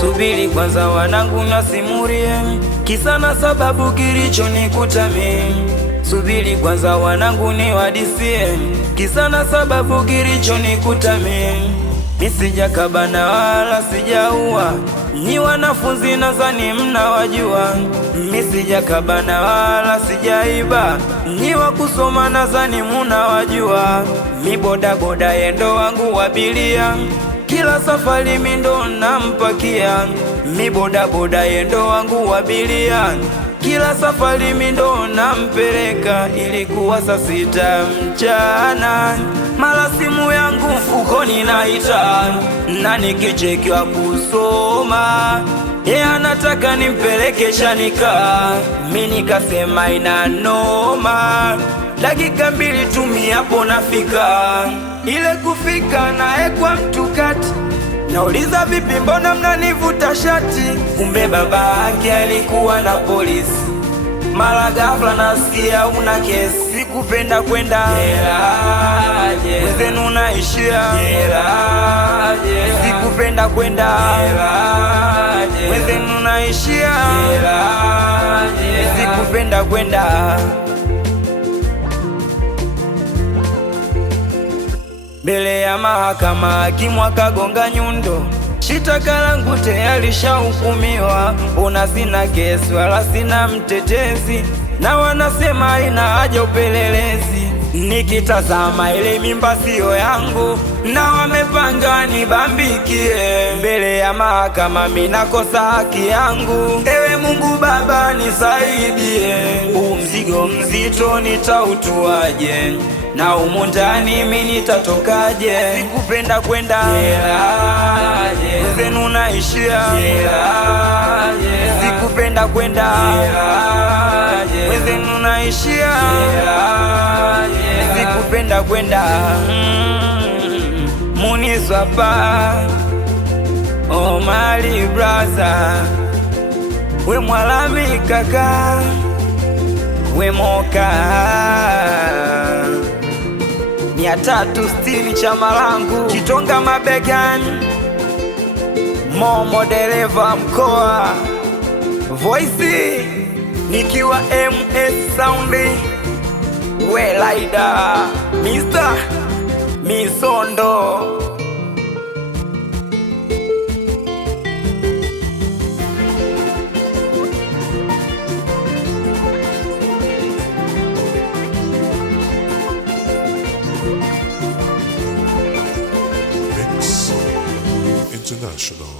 Subiri kwanza wanangu nasimurie, kisa na sababu kilichonikuta mimi. Subiri kwanza wanangu niwadisie, kisa na sababu kilichonikuta mimi. Nisijakabana wala sijaua, ni wanafunzi nadhani mnawajua. Nisijakabana wala sijaiba, ni wakusoma nadhani mnawajua. Mi boda boda yendo wangu wabilia, kila safari mi ndo nampakia. Mi boda boda yendo wangu wabilia, kila safari mi ndo nampeleka. Ilikuwa saa 6 mchana, mara simu yangu mfukoni naita, na nikichekiwa kusoma anataka nimpeleke Chanika. Mi nikasema ina noma, dakika 2 tu mi hapo nafika. Ile kufika nae kwa mtu kati, nauliza vipi mbona mnanivuta shati? Kumbe babake alikuwa na polisi. Mara ghafla nasikia una kesi. Sikupenda kwenda jela, wenzenu naishia jela. Sikupenda kwenda jela, wenzenu naishia jela. Sikupenda kwenda. Mbele ya mahakama hakimu akagonga nyundo, shitaka langu tayari shahukumiwa. Una sina kesi wala sina mtetezi, na wanasema ina haja upelelezi. Nikitazama ile mimba sio yangu, na wamepanga nibambikie. Mbele ya mahakama mimi nakosa haki yangu. Ewe Mungu Baba nisaidie, huu mzigo mzito nitautuaje? Na humu ndani mimi nitatokaje? Sikupenda kwenda jela, wenzenu naishia jela. Sikupenda kwenda jela, wenzenu naishia jela. Sikupenda kwenda. Muniswapa Omari brother, we Mwalami kaka, we Moka 360 chama langu Kitonga mabegani. Momo dereva mkoa, voice nikiwa MS Sound, we Laida Mr. Misondo. International.